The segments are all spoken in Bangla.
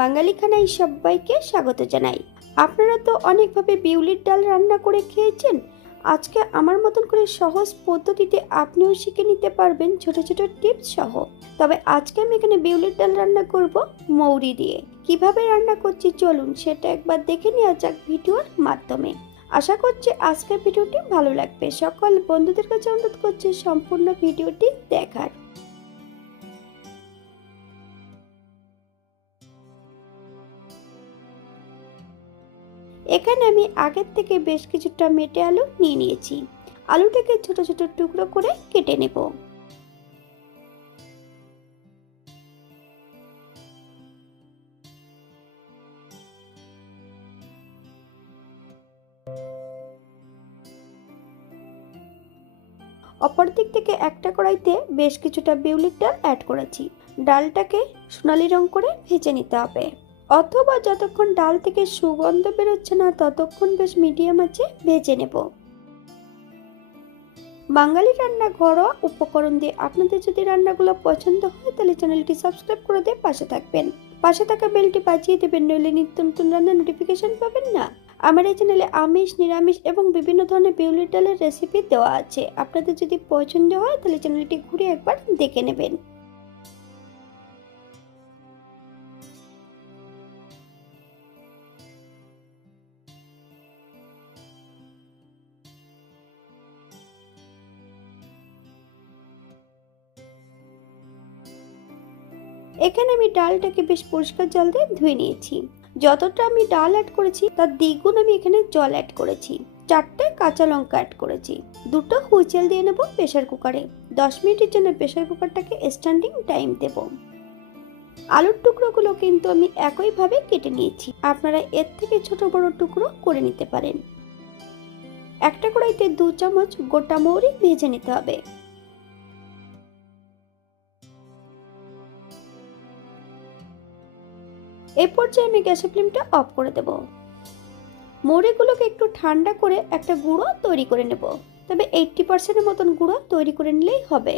বাঙালি খানায় সবাইকে স্বাগত জানাই। আপনারা তো অনেকভাবে বিউলির ডাল রান্না করে খেয়েছেন। আজকে আমার মতন করে সহজ পদ্ধতিতে আপনিও শিখে নিতে পারবেন ছোট ছোট টিপস সহ। তবে আজকে আমি এখানে বিউলির ডাল রান্না করব মৌরি দিয়ে। কিভাবে রান্না করছি চলুন সেটা একবার দেখে নেওয়া যাক ভিডিওর মাধ্যমে। আশা করছি আজকের ভিডিওটি ভালো লাগবে। সকল বন্ধুদের কাছে অনুরোধ করছি সম্পূর্ণ ভিডিওটি দেখার। এখানে আমি আগের থেকে বেশ কিছুটা মেটে আলু নিয়ে নিয়েছি। আলুটাকে ছোট ছোট টুকরো করে কেটে নেব। অপর দিক থেকে একটা কড়াইতে বেশ কিছুটা বিউলির ডাল অ্যাড করেছি। ডালটাকে সোনালী রং করে ভেজে নিতে হবে, অথবা যতক্ষণ ডাল থেকে সুগন্ধ বেরোচ্ছে না ততক্ষণ বেশ মিডিয়াম আঁচে ভেজে নেব। বাঙালি রান্না ঘরোয়া উপকরণ দিয়ে আপনাদের যদি রান্নাগুলো পছন্দ হয় তাহলে চ্যানেলটি সাবস্ক্রাইব করে দিয়ে পাশে থাকবেন। পাশে থাকা বেলটি বাজিয়ে দেবেন, নইলে নিত্য নতুন রান্নার নোটিফিকেশন পাবেন না। আমার এই চ্যানেলে আমিষ, নিরামিষ এবং বিভিন্ন ধরনের বিউলির ডালের রেসিপি দেওয়া আছে। আপনাদের যদি পছন্দ হয় তাহলে চ্যানেলটি ঘুরে একবার দেখে নেবেন। এখানে আমি ডালটাকে বেশ পরিষ্কার জল দিয়ে ধুয়ে নিয়েছি। যতটা আমি ডাল অ্যাড করেছি তার দ্বিগুণ আমি এখানে জল অ্যাড করেছি। 4টে কাঁচা লঙ্কা অ্যাড করেছি। 2টো হুইসেল দিয়ে নেব প্রেসার কুকারে। 10 মিনিটের জন্য প্রেসার কুকারটাকে স্ট্যান্ডিং টাইম দেব। আলুর টুকরোগুলো কিন্তু আমি একইভাবে কেটে নিয়েছি। আপনারা এর থেকে ছোট বড় টুকরো করে নিতে পারেন। একটা কড়াইতে 2 চামচ গোটা মৌরি ভেজে নিতে হবে। এই পর্যায়ে আমি গ্যাসের ফ্লেমটা অফ করে দেব। মৌরিগুলোকে একটু ঠান্ডা করে একটা গুঁড়ো তৈরি করে নেব। তবে 80% মতন গুঁড়ো তৈরি করে নিলেই হবে।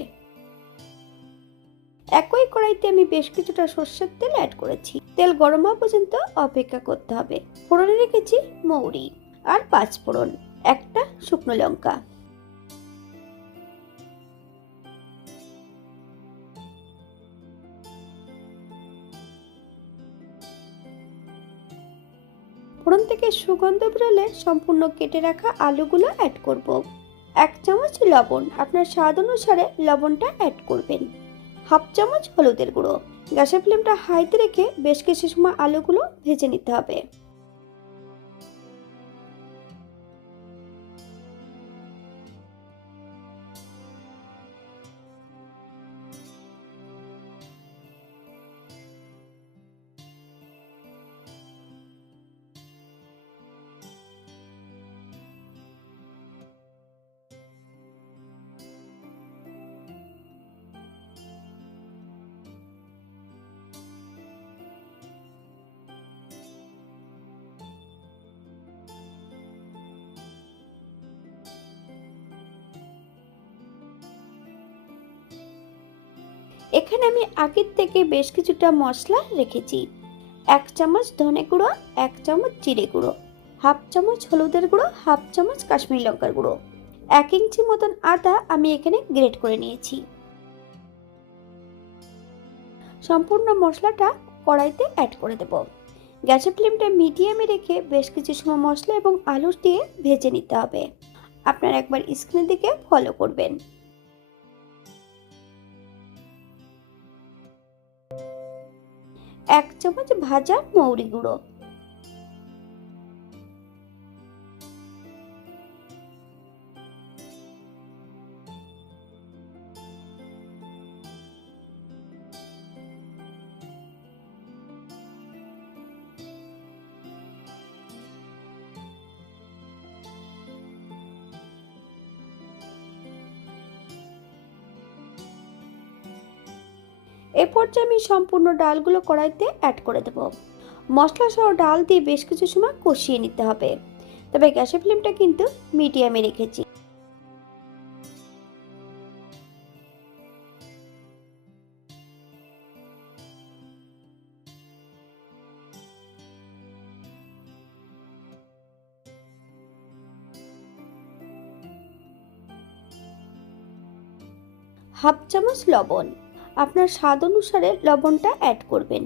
একই কড়াইতে আমি বেশ কিছুটা সর্ষের তেল অ্যাড করেছি। তেল গরম হওয়া পর্যন্ত অপেক্ষা করতে হবে। ফোড়নে রেখেছি মৌরি আর 5 ফোড়ন, একটা শুকনো লঙ্কা। ফোড়ন থেকে সুগন্ধ বেরোলে সম্পূর্ণ কেটে রাখা আলুগুলো অ্যাড করব। 1 চামচ লবণ, আপনার স্বাদ অনুসারে লবণটা অ্যাড করবেন। হাফ চামচ হলুদের গুঁড়ো। গ্যাসের ফ্লেমটা হাইতে রেখে বেশ কিছু সময় আলুগুলো ভেজে নিতে হবে। এখানে আমি আগের থেকে বেশ কিছুটা মশলা রেখেছি। 1 চামচ ধনে গুঁড়ো, 1 চামচ জিরে গুঁড়ো, হাফ চামচ হলুদের গুঁড়ো, হাফ চামচ কাশ্মীরি লঙ্কার গুঁড়ো, 1 ইঞ্চি মতন আদা আমি এখানে গ্রেট করে নিয়েছি। সম্পূর্ণ মশলাটা কড়াইতে অ্যাড করে দেব। গ্যাসের ফ্লেমটা মিডিয়ামে রেখে বেশ কিছু সময় মশলা এবং আলু দিয়ে ভেজে নিতে হবে। আপনারা একবার স্ক্রিনের দিকে ফলো করবেন। 1 চামচ ভাজা মৌরি গুঁড়ো, এই পর্যায়ে আমি সম্পূর্ণ ডালগুলো কড়াইতে অ্যাড করে দেব। মশলা সহ ডাল দিয়ে বেশ কিছু সময় কষিয়ে নিতে হবে। তবে গ্যাসের ফ্লেমটা কিন্তু মিডিয়ামে রেখেছি। হাফ চামচ লবণ। আপনার স্বাদ অনুসারে লবণটা অ্যাড করবেন।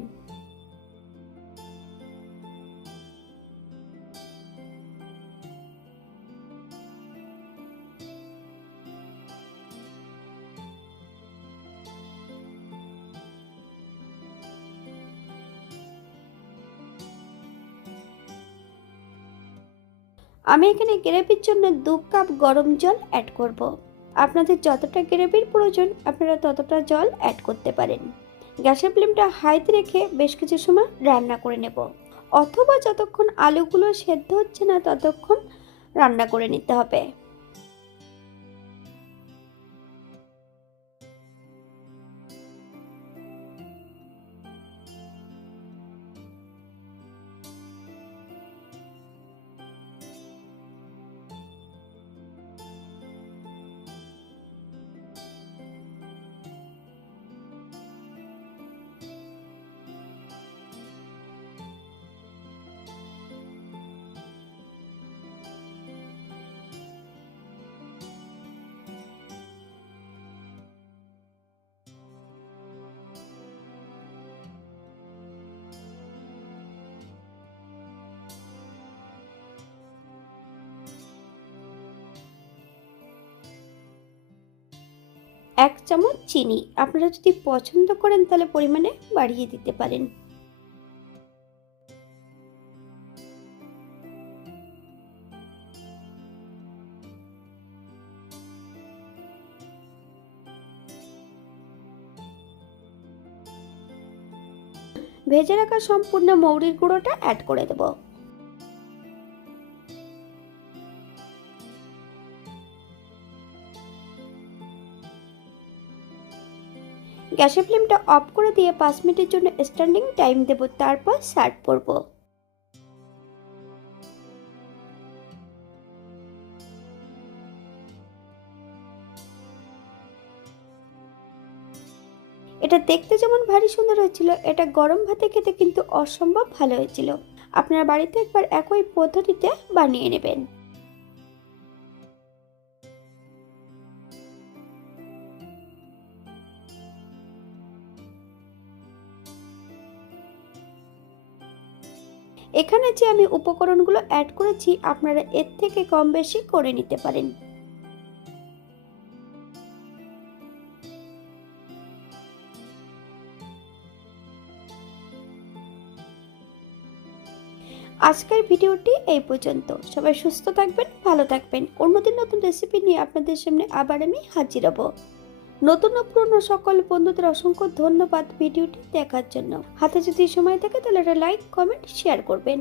আমি এখানে গ্রেভির জন্য 2 কাপ গরম জল অ্যাড করব। আপনাদের যতটা গ্রেভির প্রয়োজন আপনারা ততটা জল অ্যাড করতে পারেন। গ্যাসের ফ্লেমটা হাইতে রেখে বেশ কিছু সময় রান্না করে নেব, অথবা যতক্ষণ আলুগুলো সেদ্ধ হচ্ছে না ততক্ষণ রান্না করে নিতে হবে। এক চামচ চিনি, আপনারা যদি পছন্দ করেন তাহলে পরিমাণে বাড়িয়ে দিতে পারেন। ভেজে রাখা সম্পূর্ণ মৌরির গুঁড়োটা অ্যাড করে দেব। গ্যাসের ফ্লেমটা অফ করে দিয়ে 5 মিনিটের জন্য স্ট্যান্ডিং টাইম দেব, তারপর সার্ভ করব। এটা দেখতে যেমন ভারী সুন্দর হয়েছিল, এটা গরম ভাতে খেতে কিন্তু অসম্ভব ভালো হয়েছিল। আপনারা বাড়িতে একবার একই পদ্ধতিতে বানিয়ে নেবেন। এখানে যে আমি উপকরণগুলো অ্যাড করেছি আপনারা এর থেকে কম বেশি করে নিতে পারেন। আজকের ভিডিওটি এই পর্যন্ত। সবাই সুস্থ থাকবেন, ভালো থাকবেন। অন্যদিন নতুন রেসিপি নিয়ে আপনাদের সামনে আবার আমি হাজির হব। নতুন ও পুরনো সকল বন্ধুদের অসংখ্য ধন্যবাদ ভিডিওটি দেখার জন্য। হাতে যদি সময় থাকে তাহলে একটা লাইক, কমেন্ট, শেয়ার করবেন।